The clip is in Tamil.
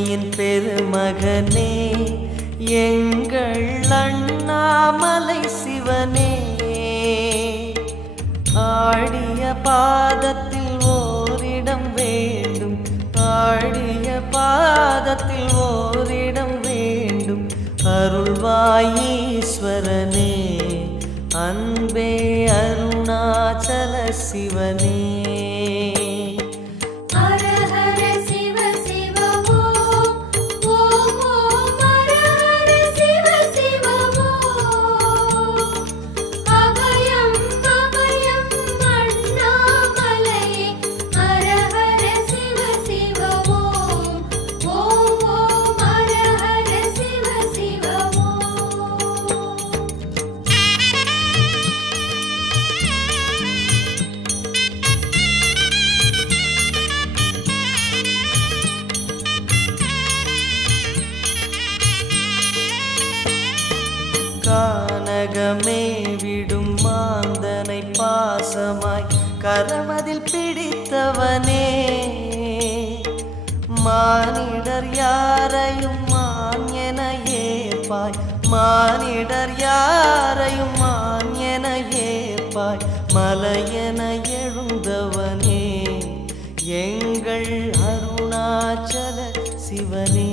அன்னையின் பெருமகனே எங்கள் அண்ணாமலை சிவனே, ஆடிய பாதத்தில் ஓரிடம் வேண்டும், ஆடிய பாதத்தில் ஓரிடம் வேண்டும். அருள்வாயீஸ்வரனே, அன்பே அருணாச்சல சிவனே. கானகமே விடும் மாந்தனை பாசமாய் கரமதில் பிடித்தவனே, மானிடர் யாரையும் மான் என ஏற்பாய், மானிடர் யாரையும் மான் என ஏற்பாய். மலையென எழுந்தவனே எங்கள் அருணாச்சல சிவனே.